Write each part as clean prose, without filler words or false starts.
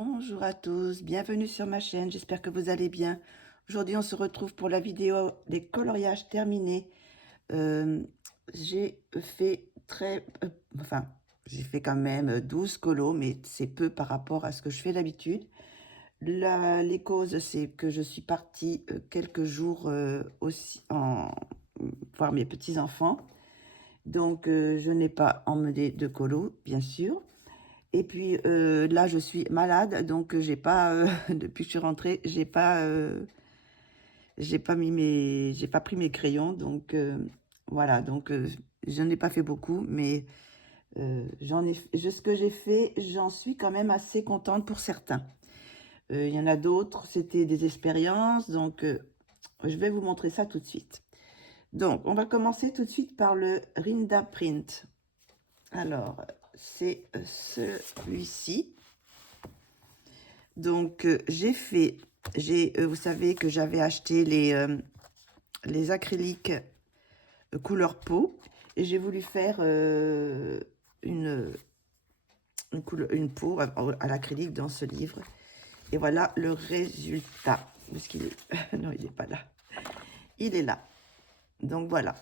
Bonjour à tous, bienvenue sur ma chaîne, j'espère que vous allez bien. Aujourd'hui, on se retrouve pour la vidéo des coloriages terminés. Euh, j'ai fait j'ai fait quand même 12 colos, mais c'est peu par rapport à ce que je fais d'habitude. Les causes, c'est que je suis partie quelques jours aussi voir mes petits-enfants. Donc, je n'ai pas emmené de colos, bien sûr. Et puis là, je suis malade, donc j'ai pas, depuis que je suis rentrée, j'ai pas pris mes crayons, donc voilà, donc je n'ai pas fait beaucoup, mais ce que j'ai fait, j'en suis quand même assez contente pour certains. Il y en a d'autres, c'était des expériences, donc je vais vous montrer ça tout de suite. Donc, on va commencer tout de suite par le Rinda Print. Alors, c'est celui-ci. Donc, vous savez que j'avais acheté les acryliques couleur peau et j'ai voulu faire une peau à l'acrylique dans ce livre. Et voilà le résultat. Où est-ce qu'il est? Non, il n'est pas là. Il est là. Donc, voilà.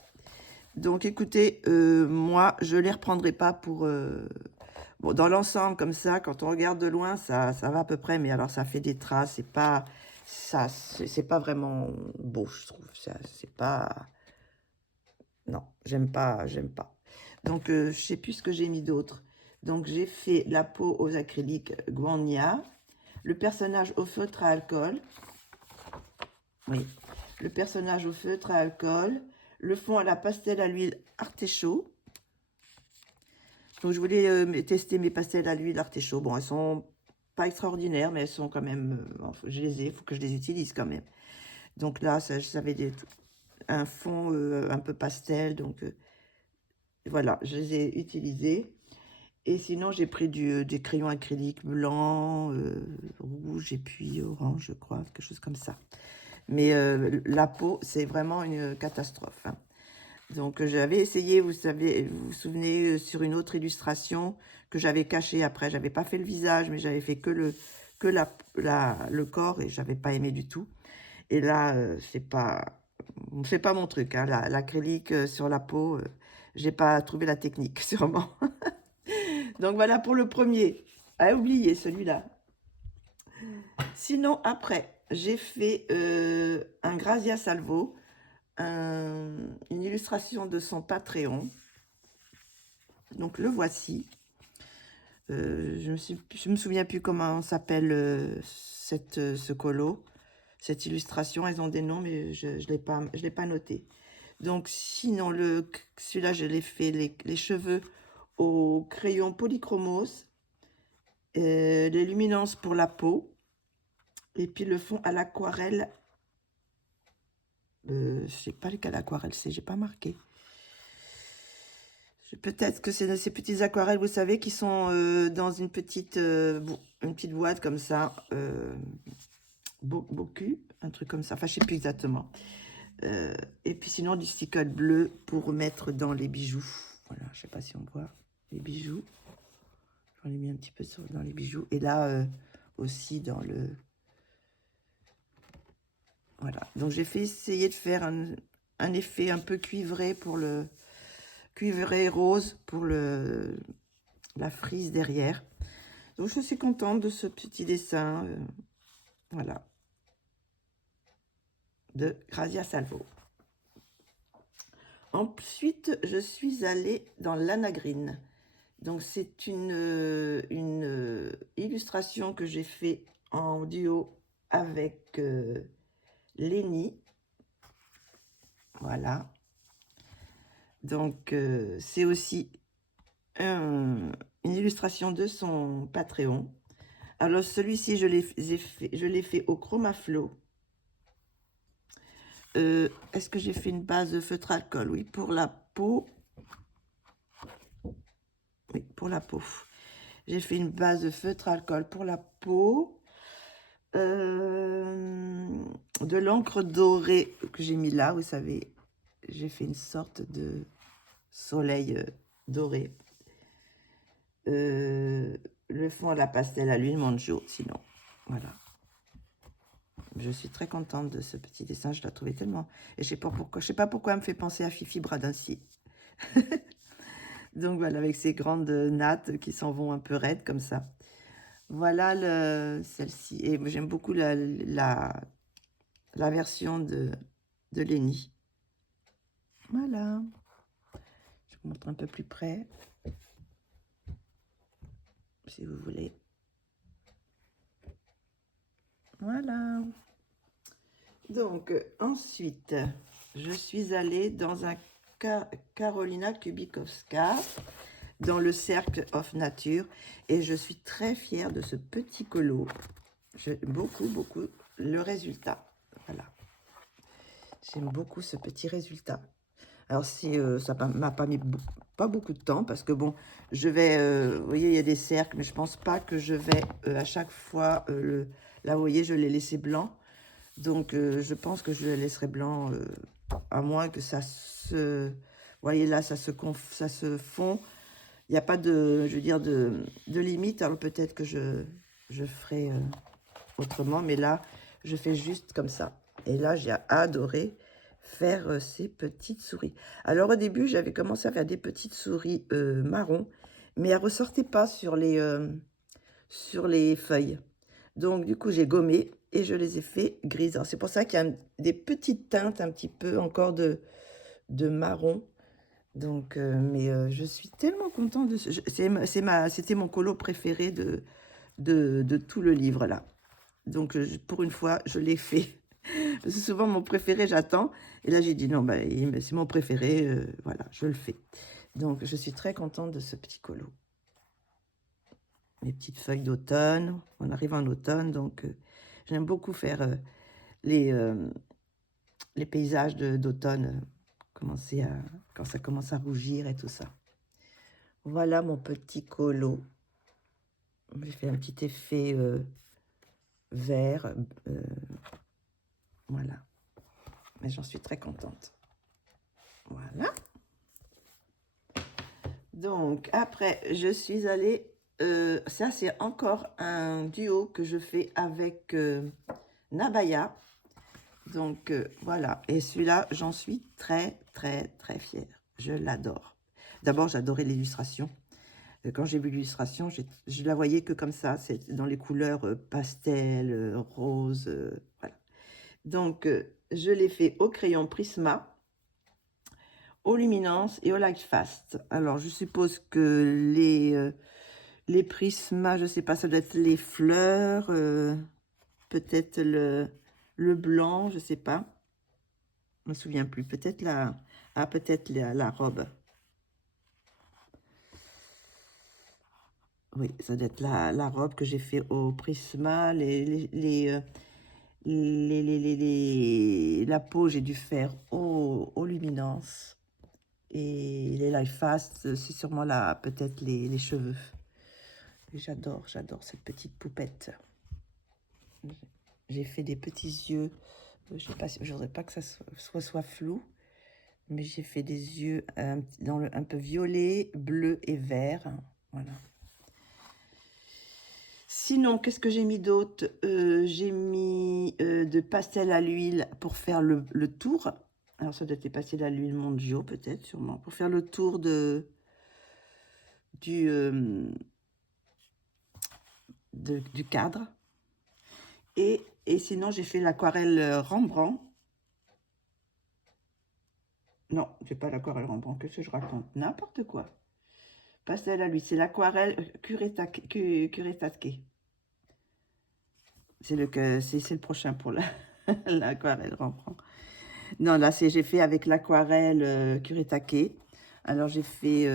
Donc, écoutez, moi, je ne les reprendrai pas pour... Bon, dans l'ensemble, comme ça, quand on regarde de loin, ça va à peu près, mais alors ça fait des traces, c'est pas vraiment beau, je trouve. C'est pas... Non, j'aime pas, j'aime pas. Donc, je sais plus ce que j'ai mis d'autre. Donc, j'ai fait la peau aux acryliques Guania, le personnage au feutre à alcool. Oui, le personnage au feutre à alcool, le fond à la pastel à l'huile artichaut. Donc, je voulais tester mes pastels à l'huile artichaut. Bon, elles sont pas extraordinaires, mais elles sont quand même... je les ai, il faut que je les utilise quand même. Donc là, j'avais un fond un peu pastel. Donc, voilà, je les ai utilisés. Et sinon, j'ai pris des crayons acryliques blancs, rouge et puis orange, je crois, quelque chose comme ça. Mais la peau, c'est vraiment une catastrophe, hein. Donc, j'avais essayé, vous vous souvenez, sur une autre illustration que j'avais cachée après. J'avais pas fait le visage, mais j'avais fait que le corps et j'avais pas aimé du tout. Et là, c'est pas mon truc, hein. L'acrylique sur la peau, j'ai pas trouvé la technique, sûrement. Donc, voilà pour le premier. À oublier celui-là. Sinon, après, j'ai fait un Grazia Salvo. Une illustration de son Patreon. Donc le voici. Je me souviens plus comment s'appelle ce colo, cette illustration. Elles ont des noms, mais je ne l'ai pas noté. Donc sinon, celui-là, je l'ai fait les cheveux au crayon polychromos, les luminances pour la peau, et puis le fond à l'aquarelle. Je sais pas lequel aquarelle c'est, j'ai pas marqué. Peut-être que c'est ces petites aquarelles, vous savez, qui sont dans une petite boîte comme ça, Bocu, un truc comme ça. Enfin, je sais plus exactement. Et puis sinon, du sticker bleu pour mettre dans les bijoux. Voilà, je sais pas si on voit les bijoux. J'en ai mis un petit peu dans les bijoux. Et là, aussi dans le... Voilà. Donc, j'ai essayer de faire un effet un peu cuivré pour le... Cuivré rose pour la frise derrière. Donc, je suis contente de ce petit dessin. Voilà. De Grazia Salvo. Ensuite, je suis allée dans l'anagrine. Donc, c'est une illustration que j'ai fait en duo avec Lénie. Voilà. Donc, c'est aussi une illustration de son Patreon. Alors, celui-ci, je l'ai fait au Chromaflow. Est-ce que j'ai fait une base de feutre alcool? Oui, pour la peau. Oui, pour la peau. J'ai fait une base de feutre alcool pour la peau. De l'encre dorée que j'ai mis là, vous savez. J'ai fait une sorte de soleil doré. le fond à la pastel à l'huile Monjo, sinon. Voilà. Je suis très contente de ce petit dessin, je l'ai trouvé tellement... Et je sais pas pourquoi elle me fait penser à Fifi Bradinci. Donc voilà, avec ces grandes nattes qui s'en vont un peu raides comme ça. Voilà celle-ci. Et j'aime beaucoup la version de Lenny. Voilà. Je vous montre un peu plus près, si vous voulez. Voilà. Donc, ensuite, je suis allée dans un Karolina Kubikowska, dans le Cercle of Nature, et je suis très fière de ce petit colo. J'aime beaucoup, beaucoup le résultat. Voilà. J'aime beaucoup ce petit résultat. Alors, si ça m'a pas mis pas beaucoup de temps, parce que bon, je vais, vous voyez, il y a des cercles, mais je pense pas que je vais à chaque fois, là, vous voyez, je l'ai laissé blanc. Donc, je pense que je le laisserai blanc, à moins que ça se... Vous voyez, là, ça se fond. Il n'y a pas de, je veux dire, de limite. Alors, peut-être que je ferai autrement. Mais là, je fais juste comme ça. Et là, j'ai adoré faire ces petites souris. Alors, au début, j'avais commencé à faire des petites souris marron. Mais elles ne ressortaient pas sur les feuilles. Donc, du coup, j'ai gommé et je les ai fait grises. C'est pour ça qu'il y a des petites teintes un petit peu encore de marron. Donc, je suis tellement contente de ce... C'était mon colo préféré de tout le livre, là. Donc, pour une fois, je l'ai fait. Parce que souvent, mon préféré, j'attends. Et là, j'ai dit, non, c'est mon préféré. Voilà, je le fais. Donc, je suis très contente de ce petit colo. Mes petites feuilles d'automne. On arrive en automne, donc j'aime beaucoup faire les paysages d'automne, quand ça commence à rougir et tout ça. Voilà mon petit colo. J'ai fait un petit effet vert. Voilà. Mais j'en suis très contente. Voilà. Donc, après, je suis allée... ça, c'est encore un duo que je fais avec Nabaya. Donc, voilà. Et celui-là, j'en suis très, très, très fière. Je l'adore. D'abord, j'adorais l'illustration. Quand j'ai vu l'illustration, je la voyais que comme ça. C'est dans les couleurs pastel, rose. Voilà. Donc, je l'ai fait au crayon Prisma, au Luminance et au Light Fast. Alors, je suppose que les Prisma, je ne sais pas, ça doit être les fleurs, peut-être le blanc, je ne sais pas. Je ne me souviens plus. Peut-être peut-être la robe. Oui, ça doit être la robe que j'ai fait au Prisma. La peau, j'ai dû faire au Luminance. Et les Life Fast, c'est sûrement là, peut-être les cheveux. J'adore cette petite poupette. J'ai fait des petits yeux. Je sais pas, je voudrais pas que ça soit flou. Mais j'ai fait des yeux un peu violet, bleu et vert. Voilà. Sinon, qu'est-ce que j'ai mis d'autre? J'ai mis de pastel à l'huile pour faire le tour. Alors, ça doit être des pastels à l'huile Mondio, peut-être, sûrement. Pour faire le tour du cadre. Et sinon, j'ai fait l'aquarelle Rembrandt. Non, c'est pas l'aquarelle Rembrandt. Qu'est-ce que je raconte? N'importe quoi. Pastel à l'huile, c'est l'aquarelle Kuretake. C'est le prochain pour l'aquarelle Rembrandt. Non, là, j'ai fait avec l'aquarelle Kuretake. Alors, j'ai fait...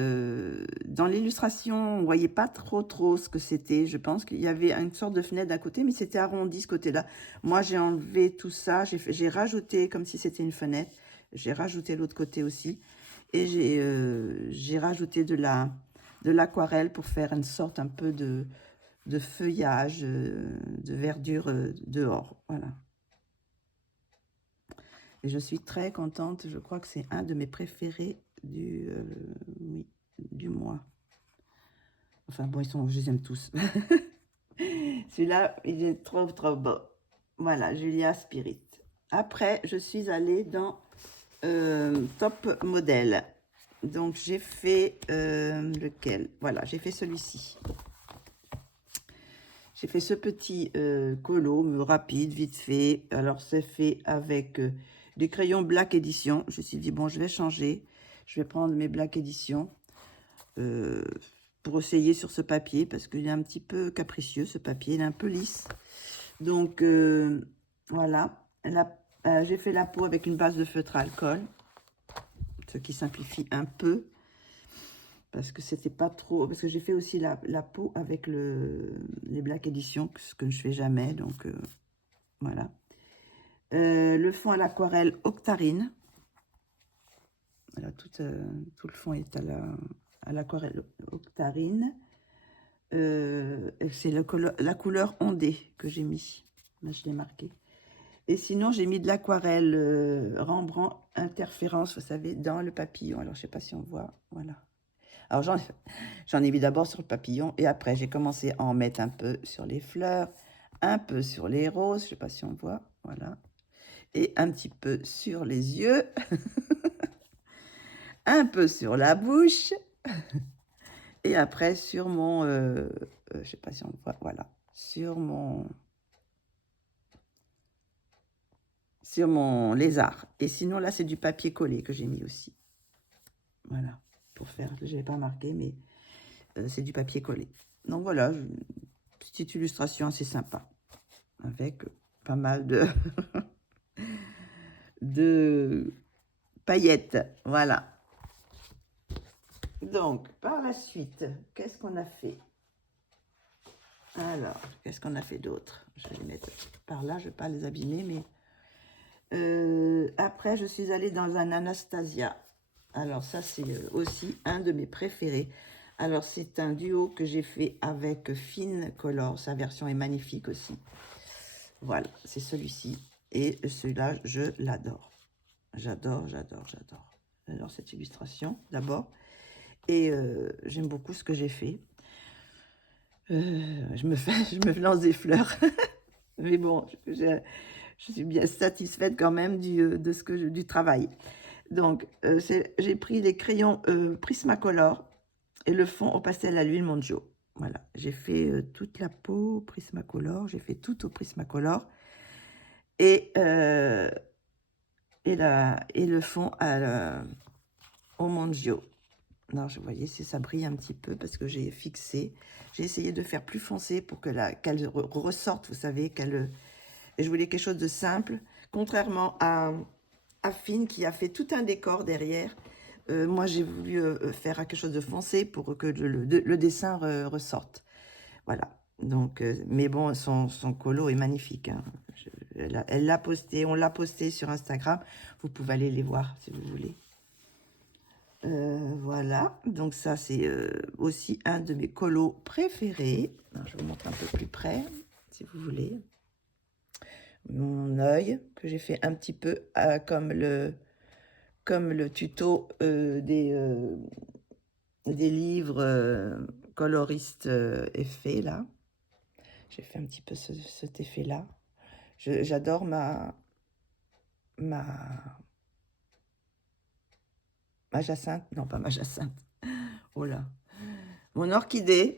dans l'illustration, on ne voyait pas trop ce que c'était. Je pense qu'il y avait une sorte de fenêtre d'un côté, mais c'était arrondi ce côté-là. Moi, j'ai enlevé tout ça. J'ai rajouté, comme si c'était une fenêtre, j'ai rajouté l'autre côté aussi. Et j'ai rajouté de l'aquarelle pour faire une sorte un peu de feuillage, de verdure dehors. Voilà. Et je suis très contente. Je crois que c'est un de mes préférés du mois. Enfin bon, je les aime tous. Celui-là, il est trop, trop beau. Voilà, Julia Spirit. Après, je suis allée dans Top Model. Donc, j'ai fait lequel? Voilà, j'ai fait celui-ci. J'ai fait ce petit colo rapide, vite fait. Alors, c'est fait avec des crayons Black Edition. Je me suis dit, bon, je vais changer. Je vais prendre mes Black Edition pour essayer sur ce papier parce qu'il est un petit peu capricieux, ce papier. Il est un peu lisse. Donc, voilà. J'ai fait la peau avec une base de feutre à alcool, ce qui simplifie un peu. Parce que c'était pas trop... Parce que j'ai fait aussi la peau avec les Black Edition, ce que je fais jamais. Donc, voilà. Le fond à l'aquarelle Octarine. Voilà, tout le fond est à l'aquarelle Octarine. C'est la couleur ondée que j'ai mis. Là, je l'ai marqué. Et sinon, j'ai mis de l'aquarelle Rembrandt Interférence, vous savez, dans le papillon. Alors, je sais pas si on voit. Voilà. Alors, j'en ai mis d'abord sur le papillon. Et après, j'ai commencé à en mettre un peu sur les fleurs, un peu sur les roses. Je sais pas si on voit. Voilà. Et un petit peu sur les yeux. Un peu sur la bouche. Et après, sur mon... je sais pas si on voit. Voilà. Sur mon lézard. Et sinon, là, c'est du papier collé que j'ai mis aussi. Voilà. Pour faire, je n'avais pas marqué, mais c'est du papier collé. Donc voilà, une petite illustration assez sympa. Avec pas mal de paillettes. Voilà. Donc, par la suite, qu'est-ce qu'on a fait? Alors, qu'est-ce qu'on a fait d'autre? Je vais les mettre par là, je ne vais pas les abîmer, mais... après, je suis allée dans un Anastasia. Alors, ça, c'est aussi un de mes préférés. Alors, c'est un duo que j'ai fait avec Fine Color. Sa version est magnifique aussi. Voilà, c'est celui-ci. Et celui-là, je l'adore. J'adore, j'adore, j'adore. J'adore cette illustration, d'abord. Et j'aime beaucoup ce que j'ai fait. Je me lance des fleurs. Mais bon, je suis bien satisfaite quand même du travail. Donc, j'ai pris les crayons Prismacolor et le fond au pastel à l'huile Monjo. Voilà, j'ai fait toute la peau Prismacolor, j'ai fait tout au Prismacolor. Et le fond au Monjo. Non, vous voyez, ça brille un petit peu parce que j'ai fixé. J'ai essayé de faire plus foncé pour qu'elle ressorte, vous savez, et je voulais quelque chose de simple, contrairement à Fine qui a fait tout un décor derrière. Moi, j'ai voulu faire quelque chose de foncé pour que le dessin ressorte. Voilà. Donc, mais bon, son colo est magnifique. Hein. Elle l'a posté, on l'a posté sur Instagram. Vous pouvez aller les voir si vous voulez. Voilà, donc ça c'est aussi un de mes colos préférés. Alors, je vous montre un peu plus près, si vous voulez. Mon œil, que j'ai fait un petit peu comme le tuto des livres coloristes effets, là. J'ai fait un petit peu cet effet-là. J'adore ma jacinthe, non pas ma jacinthe, oh là, mon orchidée.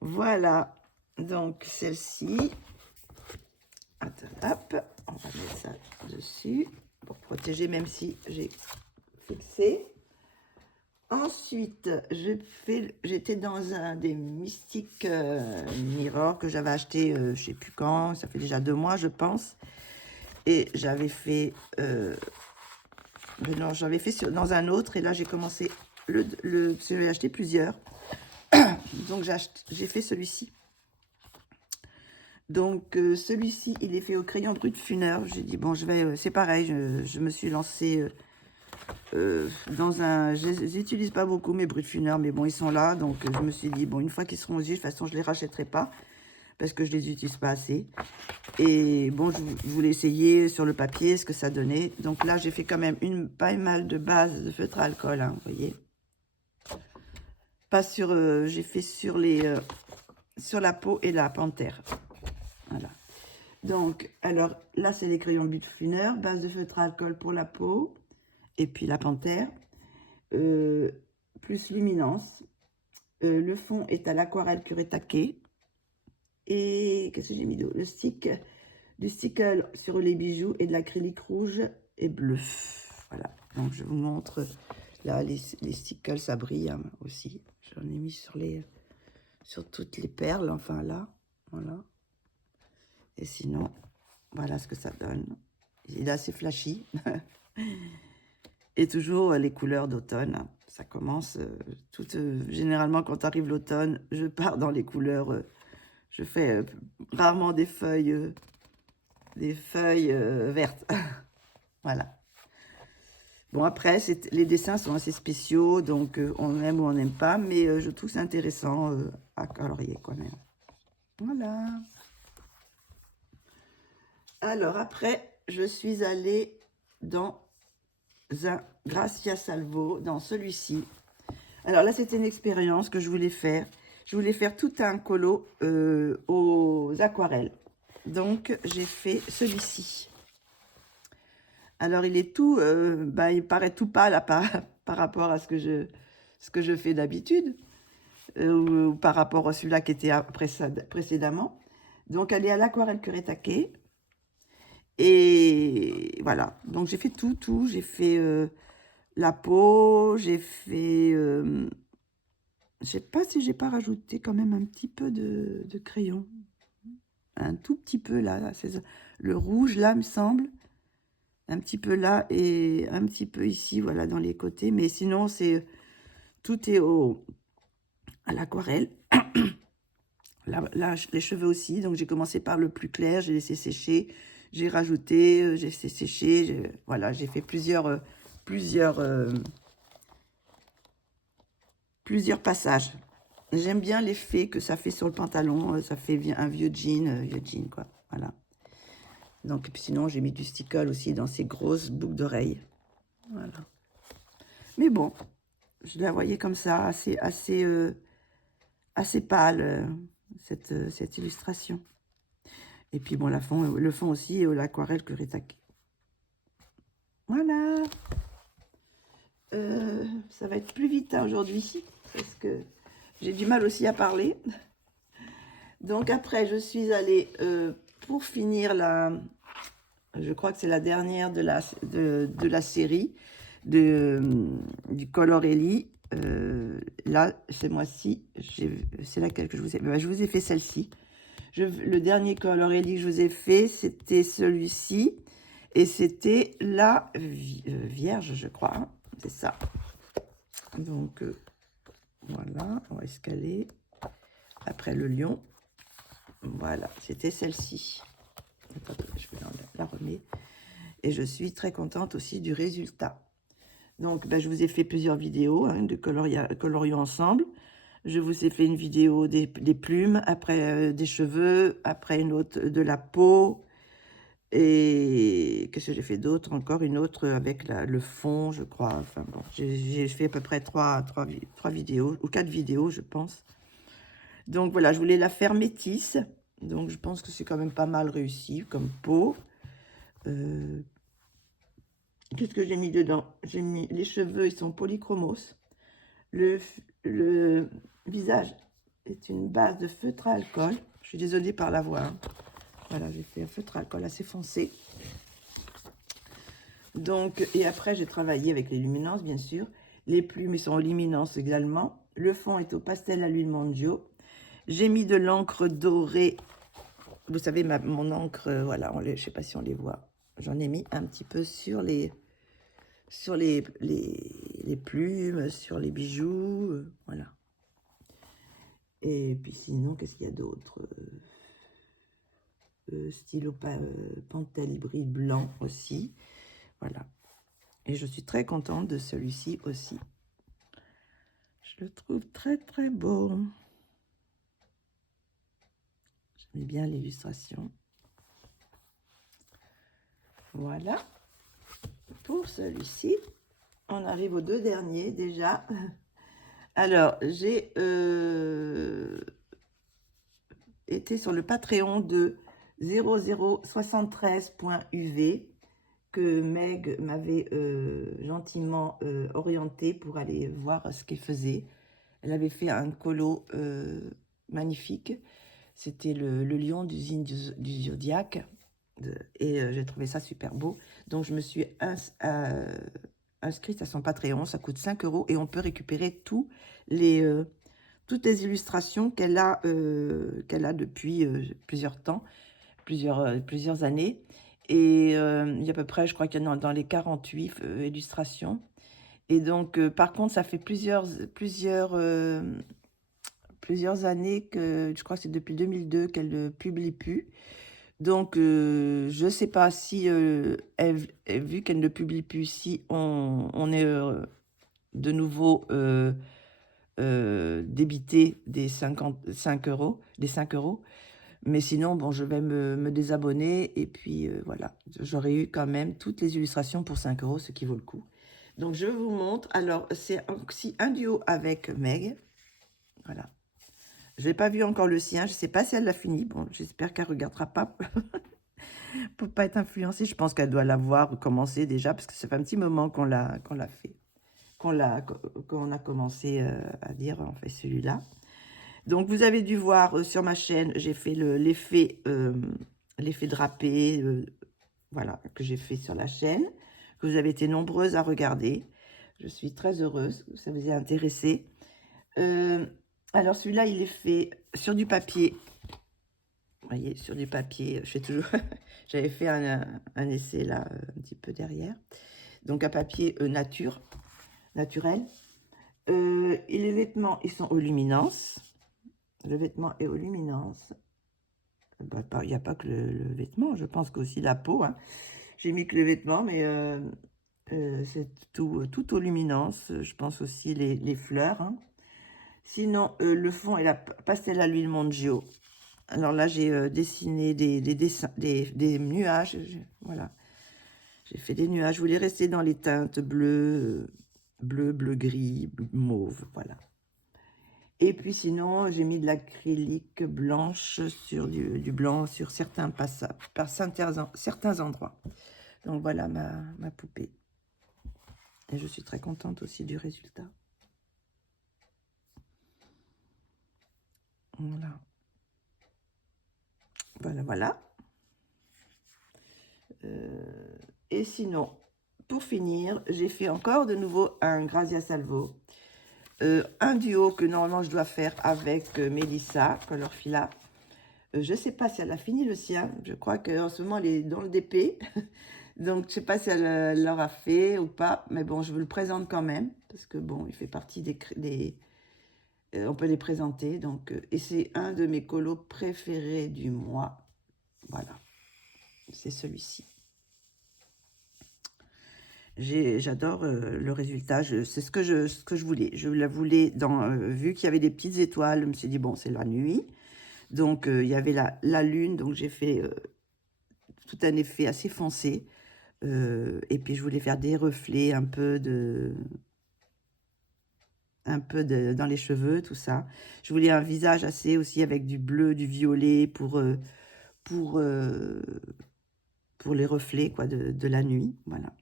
Voilà, donc celle-ci, hop, on va mettre ça dessus pour protéger, même si j'ai fixé. Ensuite, j'étais dans un des Mystic Mirror que j'avais acheté, je ne sais plus quand, ça fait déjà 2 mois, je pense. Et j'avais fait, non, j'avais fait dans un autre, et là j'ai commencé j'ai acheté plusieurs. Donc j'ai fait celui-ci. Donc celui-ci, il est fait au crayon brut Funer. J'ai dit, bon, c'est pareil, je me suis lancée dans un... J'utilise pas beaucoup mes brut Funer, mais bon, ils sont là. Donc je me suis dit, bon, une fois qu'ils seront usés, de toute façon, je les rachèterai pas. Parce que je les utilise pas assez. Et bon, je voulais essayer sur le papier ce que ça donnait. Donc là, j'ai fait quand même pas mal de base de feutre à alcool, hein, vous voyez. Pas sur, j'ai fait sur sur la peau et la panthère. Voilà. Donc, alors là, c'est les crayons Bitfliner, base de feutre à alcool pour la peau, et puis la panthère, plus luminance. Le fond est à l'aquarelle Kuretake. Et qu'est-ce que j'ai mis d'autre? Le stick, du stickle sur les bijoux et de l'acrylique rouge et bleu. Voilà, donc je vous montre. Là, les stickles, ça brille hein, aussi. J'en ai mis sur toutes les perles, enfin là, voilà. Et sinon, voilà ce que ça donne. Il est assez flashy. Et toujours les couleurs d'automne. Ça commence, généralement quand arrive l'automne, je pars dans les couleurs. Je fais rarement des feuilles vertes. Voilà. Bon, après, les dessins sont assez spéciaux, donc on aime ou on n'aime pas, mais je trouve c'est intéressant à colorier quand même. Voilà. Alors après, je suis allée dans un Gracia Salvo, dans celui-ci. Alors là, c'était une expérience que je voulais faire. Je voulais faire tout un colo aux aquarelles. Donc, j'ai fait celui-ci. Alors, il est tout, il paraît tout pâle par rapport à ce que je fais d'habitude, ou par rapport à celui-là qui était précédemment. Donc, elle est à l'aquarelle Kuretake. Et voilà, donc j'ai fait tout. J'ai fait la peau, j'ai fait... je sais pas si j'ai pas rajouté quand même un petit peu de crayon. Un tout petit peu là, c'est le rouge là, me semble. Un petit peu là et un petit peu ici, voilà, dans les côtés. Mais sinon, tout est à l'aquarelle. Là, les cheveux aussi. Donc, j'ai commencé par le plus clair. J'ai laissé sécher. J'ai rajouté, j'ai laissé sécher. Voilà, j'ai fait plusieurs passages. J'aime bien l'effet que ça fait sur le pantalon. Ça fait un vieux jean, quoi. Voilà. Donc, puis sinon, j'ai mis du stickle aussi dans ces grosses boucles d'oreilles. Voilà. Mais bon, je la voyais comme ça, assez pâle, cette illustration. Et puis bon, le fond aussi, l'aquarelle Kuretake. Voilà. Ça va être plus vite hein, aujourd'hui, parce que j'ai du mal aussi à parler. Donc après, je suis allée, pour finir je crois que c'est la dernière de la série, du Colorelli. Là, ce mois-ci, c'est laquelle que je vous ai... je vous ai fait celle-ci. Le dernier Colorelli que je vous ai fait, c'était celui-ci. Et c'était la Vierge, je crois. Hein, c'est ça. Donc, voilà, on va escaler. Après le lion. Voilà, c'était celle-ci. Attendez, je vais la remettre. Et je suis très contente aussi du résultat. Donc, je vous ai fait plusieurs vidéos hein, de colorions ensemble. Je vous ai fait une vidéo des plumes, après des cheveux, après une autre de la peau. Et qu'est-ce que j'ai fait d'autre? Encore une autre avec le fond, je crois. Enfin bon, j'ai fait à peu près 3 vidéos, ou 4 vidéos, je pense. Donc voilà, je voulais la faire métisse. Donc je pense que c'est quand même pas mal réussi comme peau. Qu'est-ce que j'ai mis dedans? J'ai mis les cheveux, ils sont polychromos. Le visage est une base de feutre à alcool. Je suis désolée par la voix. Hein. Voilà, j'ai fait un feutre à alcool assez foncé. Donc, et après, j'ai travaillé avec les luminances, bien sûr. Les plumes sont aux luminances également. Le fond est au pastel à l'huile Mondio. J'ai mis de l'encre dorée. Vous savez, mon encre, voilà, je ne sais pas si on les voit. J'en ai mis un petit peu sur les plumes, sur les bijoux, voilà. Et puis sinon, qu'est-ce qu'il y a d'autre? Stylo Pentel hybride blanc aussi, voilà. Et je suis très contente de celui-ci aussi. Je le trouve très très beau. J'aime bien l'illustration. Voilà. Pour celui-ci, on arrive aux deux derniers déjà. Alors, j'ai été sur le Patreon de 0073.uv que Meg m'avait gentiment orienté pour aller voir ce qu'elle faisait. Elle avait fait un colo magnifique. C'était le lion du signe du zodiaque. Et j'ai trouvé ça super beau. Donc, je me suis inscrite à son Patreon. Ça coûte 5 € et on peut récupérer toutes les illustrations qu'elle a depuis plusieurs temps, plusieurs années. Et il y a à peu près, je crois qu'il y en a dans les 48 illustrations. Et donc, par contre, ça fait plusieurs années que, je crois que c'est depuis 2002 qu'elle ne publie plus. Donc, je ne sais pas si, vu qu'elle ne publie plus, si on est de nouveau débité des 5 €, des 5 €. Mais sinon, bon, je vais me désabonner et puis voilà. J'aurais eu quand même toutes les illustrations pour 5 €, ce qui vaut le coup. Donc, je vous montre. Alors, c'est aussi un duo avec Meg. Voilà. Je n'ai pas vu encore le sien. Je ne sais pas si elle l'a fini. Bon, j'espère qu'elle ne regardera pas pour ne pas être influencée. Je pense qu'elle doit l'avoir commencé déjà parce que ça fait un petit moment qu'on l'a fait. Qu'on a commencé à dire, on fait celui-là. Donc, vous avez dû voir sur ma chaîne, j'ai fait l'effet drapé, voilà, que j'ai fait sur la chaîne, que vous avez été nombreuses à regarder. Je suis très heureuse que ça vous ait intéressé. Alors, celui-là, il est fait sur du papier. Vous voyez, sur du papier, je fais toujours... J'avais fait un essai, là, un petit peu derrière. Donc, un papier naturel. Et les vêtements, ils sont aux luminances. Le vêtement est aux luminances. Il n'y a pas que le vêtement, je pense qu'aussi la peau. Hein. J'ai mis que le vêtement, mais c'est tout aux luminances. Je pense aussi les fleurs. Hein. Sinon, le fond est la pastel à l'huile Mongio. Alors là, j'ai dessiné des dessins, des nuages. Voilà. J'ai fait des nuages. Je voulais rester dans les teintes bleu, gris, mauve. Voilà. Et puis sinon, j'ai mis de l'acrylique blanche sur du blanc sur certains passages, certains endroits. Donc voilà ma poupée. Et je suis très contente aussi du résultat. Voilà. Voilà. Et sinon, pour finir, j'ai fait encore de nouveau un Grazia Salvo. Un duo que normalement je dois faire avec Mélissa Colorfila. Je ne sais pas si elle a fini le sien. Je crois qu'en ce moment, elle est dans le DP. Donc, je ne sais pas si elle l'aura fait ou pas. Mais bon, je vous le présente quand même. Parce que bon, il fait partie des on peut les présenter. Donc, et c'est un de mes colos préférés du mois. Voilà. C'est celui-ci. J'adore le résultat. C'est ce que je voulais. Je la voulais vu qu'il y avait des petites étoiles. Je me suis dit, bon, c'est la nuit. Donc, il y avait la lune. Donc, j'ai fait tout un effet assez foncé. Et puis, je voulais faire des reflets dans les cheveux, tout ça. Je voulais un visage assez aussi avec du bleu, du violet pour les reflets quoi, de la nuit. Voilà.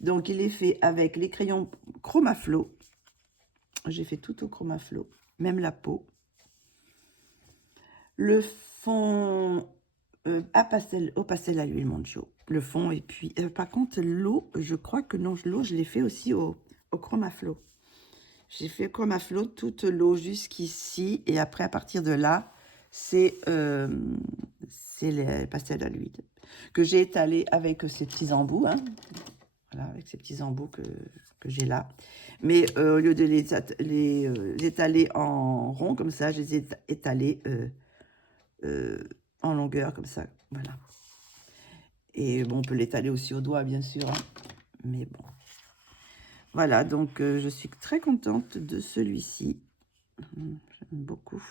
Donc, il est fait avec les crayons Chromaflo. J'ai fait tout au Chromaflo, même la peau. Le fond au pastel à l'huile Monjo. Le fond, et puis, par contre, l'eau, je crois que non, l'eau, je l'ai fait aussi au Chromaflo. J'ai fait Chromaflo toute l'eau jusqu'ici, et après, à partir de là, c'est les pastels à l'huile que j'ai étalé avec ces petits embouts, hein. Voilà, avec ces petits embouts que j'ai là. Mais au lieu de les étaler en rond comme ça, je les ai étalés en longueur comme ça. Voilà. Et bon, on peut l'étaler aussi au doigt, bien sûr. Hein, mais bon. Voilà, donc je suis très contente de celui-ci. J'aime beaucoup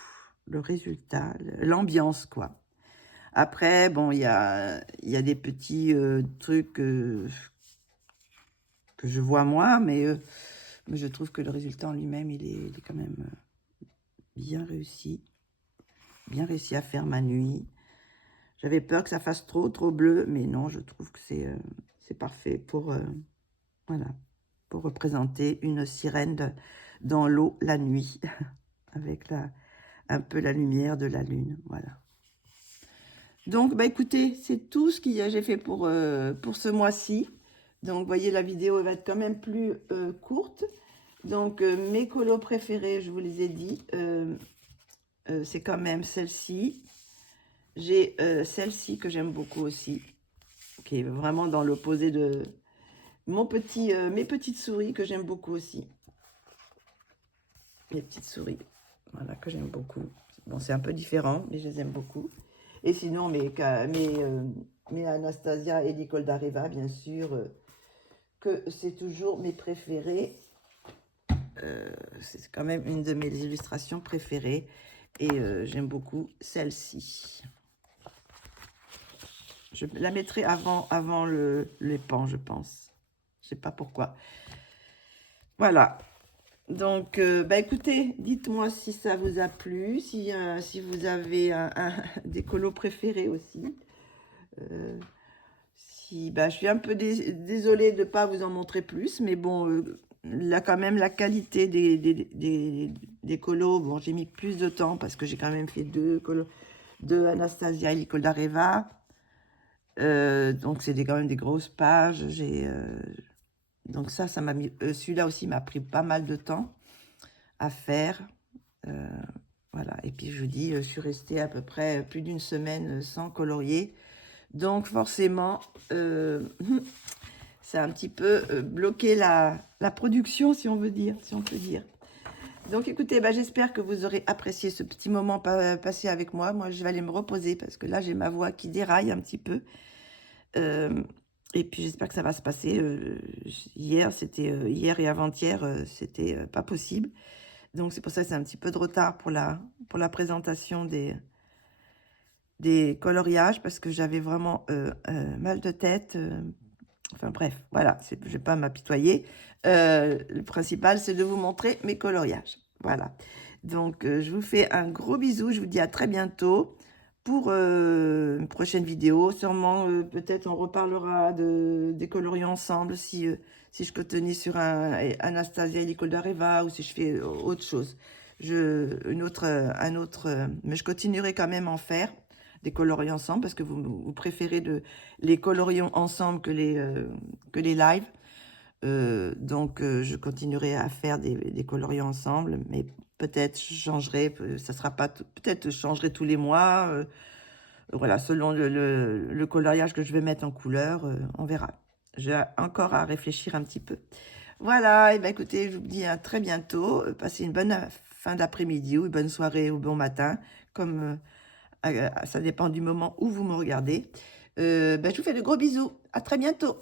le résultat, l'ambiance, quoi. Après, bon, il y a des petits trucs que je vois moi, mais Mais je trouve que le résultat en lui-même, il est quand même bien réussi. Bien réussi à faire ma nuit. J'avais peur que ça fasse trop bleu, mais non, je trouve que c'est parfait pour, voilà, pour représenter une sirène dans l'eau la nuit, avec un peu la lumière de la lune, voilà. Donc, bah écoutez, c'est tout ce que j'ai fait pour ce mois-ci. Donc, vous voyez, la vidéo elle va être quand même plus courte. Donc, mes colos préférés, je vous les ai dit, c'est quand même celle-ci. J'ai celle-ci que j'aime beaucoup aussi, qui est vraiment dans l'opposé de mes petites souris que j'aime beaucoup aussi. Mes petites souris, voilà, que j'aime beaucoup. Bon, c'est un peu différent, mais je les aime beaucoup. Et sinon, mes Anastasia et Nicole d'Areva, bien sûr, que c'est toujours mes préférés. C'est quand même une de mes illustrations préférées. Et j'aime beaucoup celle-ci. Je la mettrai avant les pans, je pense. Je sais pas pourquoi. Voilà. Donc, bah écoutez, dites-moi si ça vous a plu, si vous avez des colos préférés aussi. Bah, je suis un peu désolée de ne pas vous en montrer plus, mais bon, là quand même la qualité des colos, bon, j'ai mis plus de temps parce que j'ai quand même fait deux Anastasia et Nicole d'Areva. Donc c'est quand même des grosses pages. Donc ça m'a mis. Celui-là aussi m'a pris pas mal de temps à faire. Voilà. Et puis je vous dis, je suis restée à peu près plus d'une semaine sans colorier. Donc forcément, ça a un petit peu bloqué la production, si on veut dire, si on peut dire. Donc écoutez, bah, j'espère que vous aurez apprécié ce petit moment passé avec moi. Moi, je vais aller me reposer parce que là, j'ai ma voix qui déraille un petit peu. Et puis j'espère que ça va se passer. Hier et avant-hier, c'était pas possible. Donc c'est pour ça que c'est un petit peu de retard pour la présentation des coloriages parce que j'avais vraiment mal de tête. Enfin bref, voilà, je ne vais pas m'apitoyer. Le principal, c'est de vous montrer mes coloriages. Voilà. Donc je vous fais un gros bisou. Je vous dis à très bientôt pour une prochaine vidéo. Sûrement, peut-être on reparlera des coloris ensemble si je continue sur Anastasia et Nicole d'Areva ou si je fais autre chose. Mais je continuerai quand même à en faire des coloris ensemble parce que vous préférez les coloris ensemble que les lives. Donc, je continuerai à faire des coloris ensemble, mais peut-être je changerai, ça sera pas, peut-être je changerai tous les mois, voilà, selon le coloriage que je vais mettre en couleur, on verra. J'ai encore à réfléchir un petit peu. Voilà, et ben écoutez, je vous dis à très bientôt. Passez une bonne fin d'après-midi ou une bonne soirée ou bon matin, comme ça dépend du moment où vous me regardez. Ben, je vous fais de gros bisous. À très bientôt.